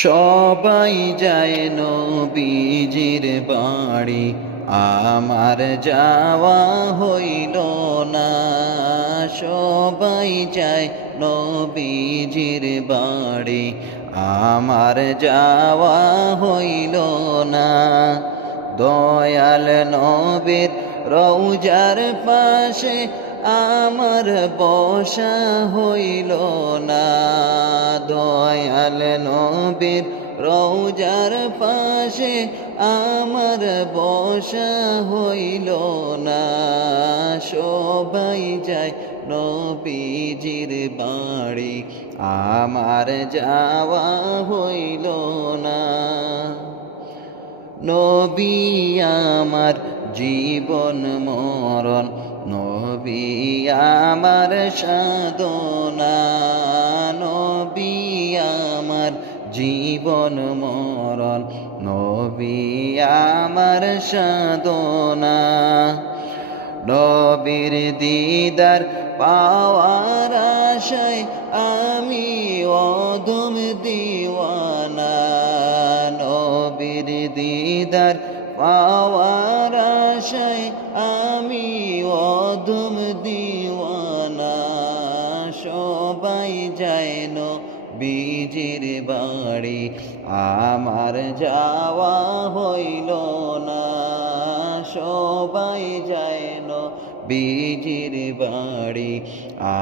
সবাই যায় নবীজির বাড়ি, আমার যাওয়া হইল না। সবাই যায় নবীজির বাড়ি, আমার যাওয়া হইল না। দয়াল নবীর রওজার পাশে আমার বসা হইল না। দয়াল নবীর রওজার পাশে আমার বসা হইল না। সবাই যায় নবীজির বাড়ি, আমার যাওয়া হইল না। নবী আমার জীবন মরণ, নবী আমার সাধনা। নবী আমার জীবন মরণ, নবী আমার সাধনা। নবীর দিদার পাওয়ার আশায় আমি অদম দিওয়ানা। নবীর দিদার পাওয়ার আশায় আমি অদম দিওয়ানা। সবাই যায় নবীজির বাড়ি, আমার যাওয়া হইল না। সবাই যায় নবীজির বাড়ি,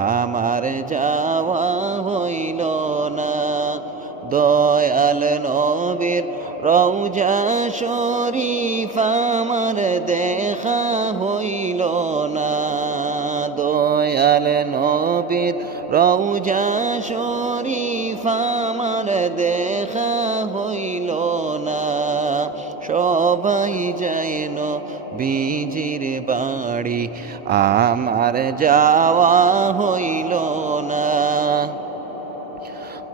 আমার যাওয়া হইল না। দয়াল নবীর রওজা শরীফ আমার দেখা হইল না। দয়াল নবীর রওজা শরীফ আমার দেখা হইল না। সবাই যায় নবীজির বাড়ি, আমার যাওয়া হইল না।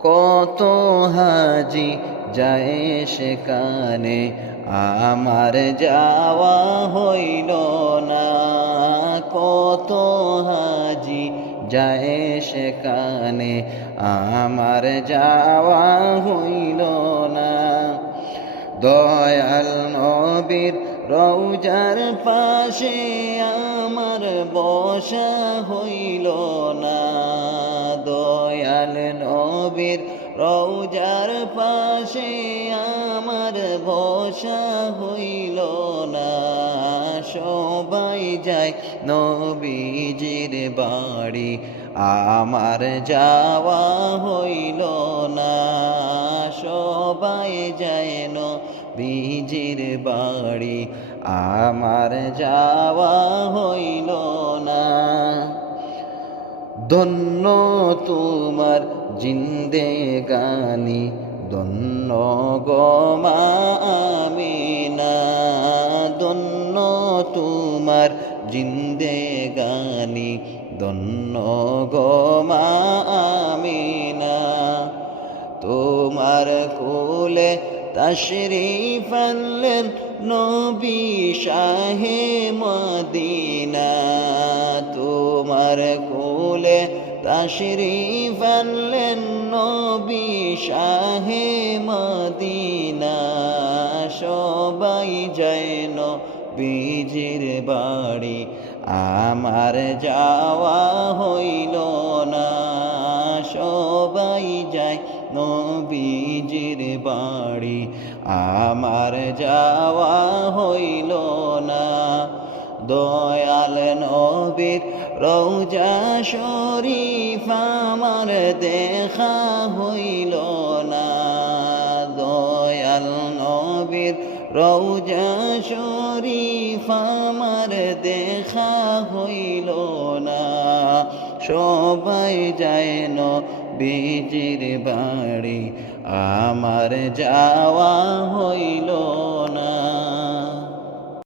কত হাজি যায় সেখানে, আমার যাওয়া হইল না। কত হাজি যায় সেখানে, আমার যাওয়া হইল না। দয়াল নবীর রওজার পাশে আমার বসা হইল না। দয়াল নবীর রওজার পাশে আমার বসা হইল না। সবাই যায় নবীজির বাড়ি, আমার যাওয়া হইল না। সবাই যায় নবীজির বাড়ি, আমার যাওয়া হইল না। ধন্য তোমার জিন্দেগানি, ধন্য গো মা আমিনা। ধন্য তোমার জিন্দেগানি, ধন্য গো মা আমিনা। তোমার কোলে তশরিফ আনলেন নবী শাহে মদিনা। তোমার কোলে তশরিফ আনলেন নবী শাহে মদিনা। সবাই যায় নবীজির বাড়ি, আমার যাওয়া হইল না। সবাই যায় নবীজির বাড়ি, আমার যাওয়া হইল না। দয়াল নবীর রওজা শরীফ আমার দেখা হইল না। দয়াল নবীর রওজা শরীফ আমার দেখা হইল না। সবাই যায় নবীজির বাড়ি, আমার যাওয়া হইল না।